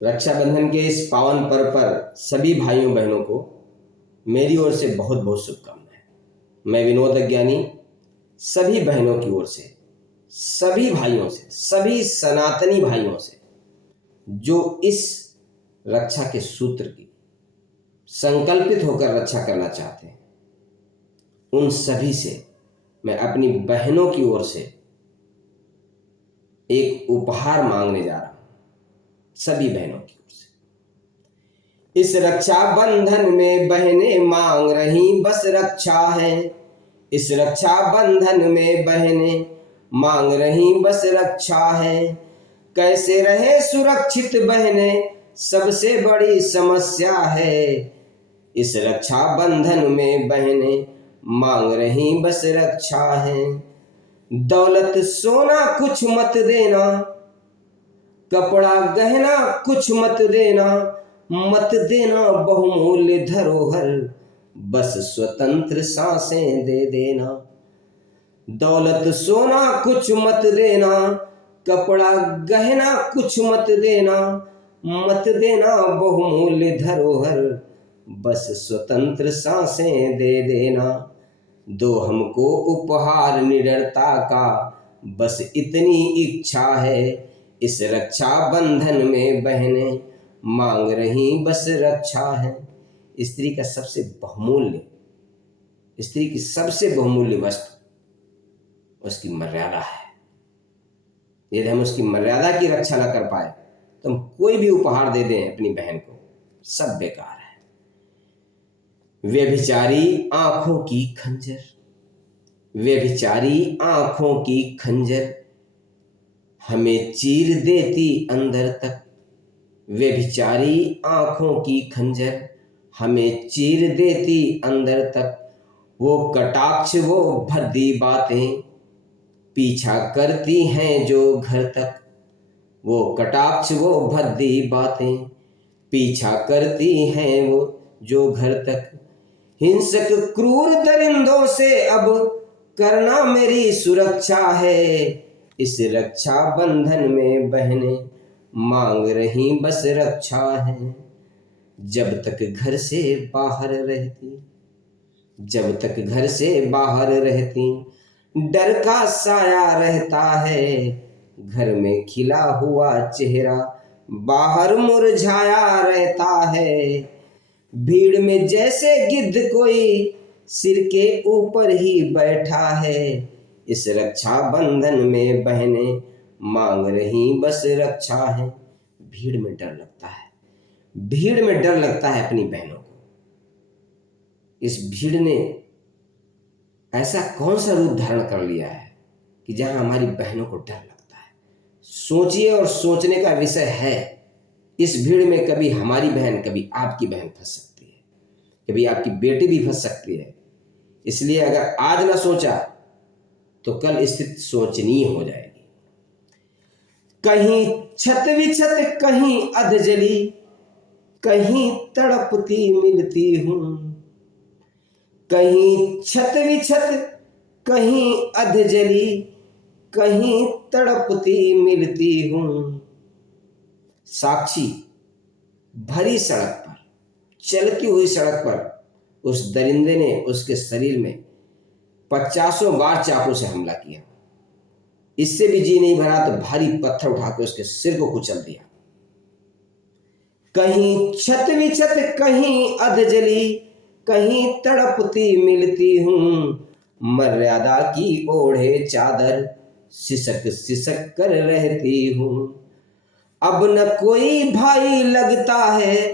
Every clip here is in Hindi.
रक्षाबंधन के इस पावन पर्व पर सभी भाइयों बहनों को मेरी ओर से बहुत बहुत शुभकामनाएं। मैं विनोद अज्ञानी सभी बहनों की ओर से, सभी भाइयों से, सभी सनातनी भाइयों से जो इस रक्षा के सूत्र की संकल्पित होकर रक्षा करना चाहते हैं, उन सभी से मैं अपनी बहनों की ओर से एक उपहार मांगने जा रहा हूं। सभी बहनों की ओर से इस रक्षा बंधन में बहनें मांग रही बस रक्षा है। इस रक्षा बंधन में बहनें मांग रही बस रक्षा है। कैसे रहे सुरक्षित बहनें सबसे बड़ी समस्या है। इस रक्षा बंधन में बहनें मांग रही बस रक्षा है। दौलत सोना कुछ मत देना, कपड़ा गहना कुछ मत देना, मत देना बहुमूल्य धरोहर, बस स्वतंत्र सांसें दे देना। दौलत सोना कुछ मत देना, कपड़ा गहना कुछ मत देना, मत देना बहुमूल्य धरोहर, बस स्वतंत्र सांसें दे देना। दो हमको उपहार निडरता का, बस इतनी इच्छा है। इस रक्षा बंधन में बहनें मांग रही बस रक्षा है। स्त्री का सबसे बहुमूल्य, स्त्री की सबसे बहुमूल्य वस्तु उसकी मर्यादा है। यदि हम उसकी मर्यादा की रक्षा न कर पाए तो हम कोई भी उपहार दे दें अपनी बहन को, सब बेकार है। व्यभिचारी आंखों की खंजर, व्यभिचारी आंखों की खंजर हमें चीर देती अंदर तक। व्यभिचारी आंखों की खंजर हमें चीर देती अंदर तक। वो कटाक्ष वो भद्दी बातें पीछा करती हैं जो घर तक। वो कटाक्ष वो भद्दी बातें पीछा करती हैं वो जो घर तक। हिंसक क्रूर दरिंदों से अब करना मेरी सुरक्षा है। इस रक्षा बंधन में बहनें मांग रही बस रक्षा है। जब तक घर से बाहर रहती, जब तक घर से बाहर रहती, डर का साया रहता है। घर में खिला हुआ चेहरा बाहर मुरझाया रहता है। भीड़ में जैसे गिद्ध कोई सिर के ऊपर ही बैठा है। इस रक्षा बंधन में बहनें मांग रही बस रक्षा है। भीड़ में डर लगता है, भीड़ में डर लगता है अपनी बहनों को। इस भीड़ ने ऐसा कौन सा रूप धारण कर लिया है कि जहां हमारी बहनों को डर लगता है। सोचिए, और सोचने का विषय है। इस भीड़ में कभी हमारी बहन, कभी आपकी बहन फंस सकती है, कभी आपकी बेटी भी फंस सकती है। इसलिए अगर आज ना सोचा तो कल स्थिति सोचनीय हो जाएगी। कहीं छत विछत, कहीं अधजली, कहीं तड़पती मिलती हूं। कहीं छत विछत, कहीं अधजली, कहीं तड़पती मिलती हूं। साक्षी भरी सड़क पर, चलती हुई सड़क पर उस दरिंदे ने उसके शरीर में 50 बार चाकू से हमला किया। इससे भी जी नहीं भरा तो भारी पत्थर उठाकर उसके सिर को कुचल दिया। कहीं छत विछत, कहीं अधजली, कहीं तड़पती मिलती हूं। मर्यादा की ओढ़े चादर सिसक सिसक कर रहती हूं। अब न कोई भाई लगता है,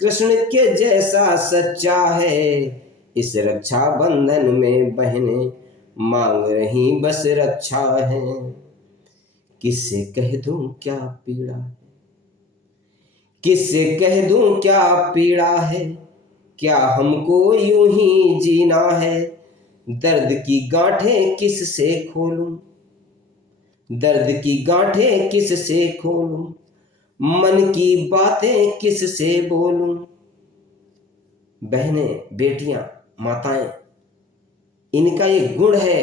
कृष्ण के जैसा सच्चा है। इस रक्षा बंधन में बहनें मांग रही बस रक्षा है। किससे कह दूं क्या पीड़ा है, किससे कह दूं क्या पीड़ा है। क्या हमको यूं ही जीना है। दर्द की गांठें किससे खोलूं, दर्द की गांठें किससे खोलूं, मन की बातें किससे बोलूं। बहनें, बेटियां, माताएं, इनका ये गुण है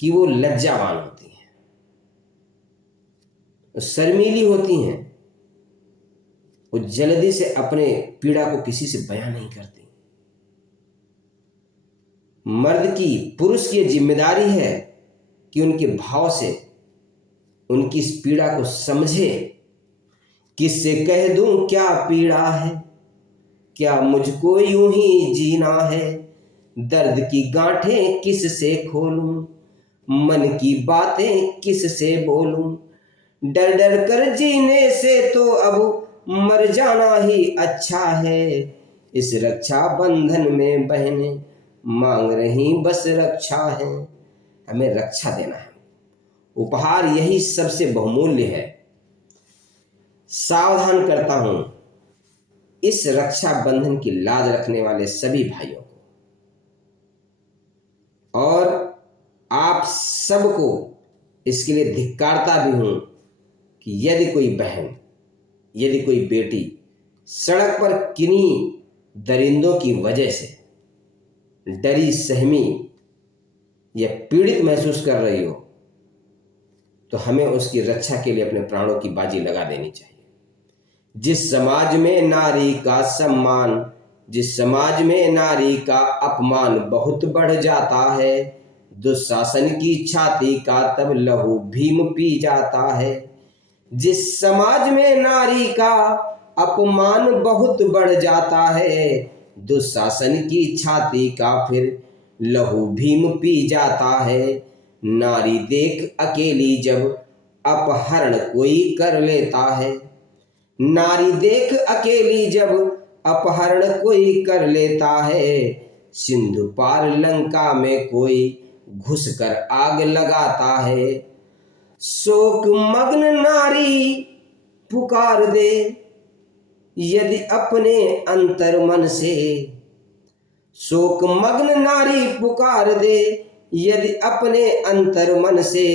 कि वो लज्जावान होती हैं, शर्मीली होती हैं। वो जल्दी से अपने पीड़ा को किसी से बयां नहीं करती। मर्द की, पुरुष की जिम्मेदारी है कि उनके भाव से उनकी इस पीड़ा को समझे। किससे कह दूं क्या पीड़ा है, क्या मुझको यूं ही जीना है, दर्द की गांठें किससे खोलूं, मन की बातें किससे बोलूं, डर डर कर जीने से तो अब मर जाना ही अच्छा है। इस रक्षा बंधन में बहनें मांग रही बस रक्षा है। हमें रक्षा देना है, उपहार यही सबसे बहुमूल्य है। सावधान करता हूं इस रक्षा बंधन की लाज रखने वाले सभी भाइयों को, और आप सबको इसके लिए धिक्कारता भी हूं कि यदि कोई बहन, यदि कोई बेटी सड़क पर किन्हीं दरिंदों की वजह से डरी सहमी या पीड़ित महसूस कर रही हो, तो हमें उसकी रक्षा के लिए अपने प्राणों की बाजी लगा देनी चाहिए। जिस समाज में नारी का सम्मान, जिस समाज में नारी का अपमान बहुत बढ़ जाता है, दुशासन की छाती का तब लहू भीम पी जाता है। जिस समाज में नारी का अपमान बहुत बढ़ जाता है, दुशासन की छाती का फिर लहू भीम पी जाता है। नारी देख अकेली जब अपहरण कोई कर लेता है, नारी देख अकेली जब अपहरण कोई कर लेता है, सिंधु पार लंका में कोई घुसकर आग लगाता है। शोक मग्न नारी पुकार दे यदि अपने अंतर मन से, शोक मग्न नारी पुकार दे यदि अपने अंतर मन से,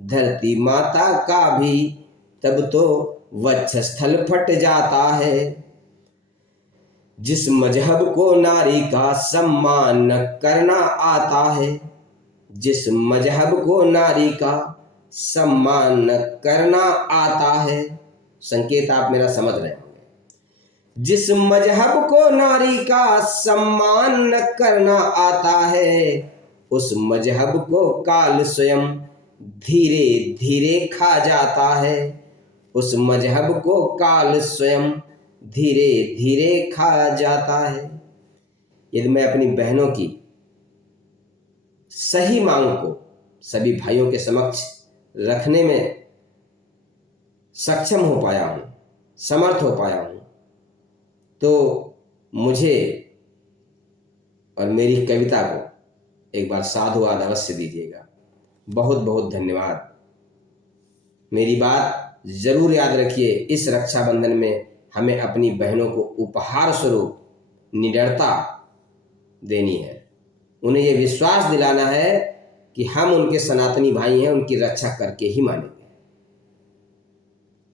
धरती माता का भी तब तो वक्षस्थल फट जाता है। जिस मजहब को नारी का सम्मान न करना आता है, जिस मजहब को नारी का सम्मान न करना आता है, संकेत आप मेरा समझ रहे होंगे। जिस मजहब को नारी का सम्मान न करना आता है, उस मजहब को काल स्वयं धीरे धीरे खा जाता है। उस मजहब को काल स्वयं धीरे धीरे खा जाता है। यदि मैं अपनी बहनों की सही मांग को सभी भाइयों के समक्ष रखने में सक्षम हो पाया हूं, समर्थ हो पाया हूं, तो मुझे और मेरी कविता को एक बार साधुवाद अवश्य दीजिएगा। बहुत बहुत धन्यवाद। मेरी बात जरूर याद रखिए, इस रक्षाबंधन में हमें अपनी बहनों को उपहार स्वरूप निडरता देनी है। उन्हें यह विश्वास दिलाना है कि हम उनके सनातनी भाई हैं, उनकी रक्षा करके ही मानेंगे।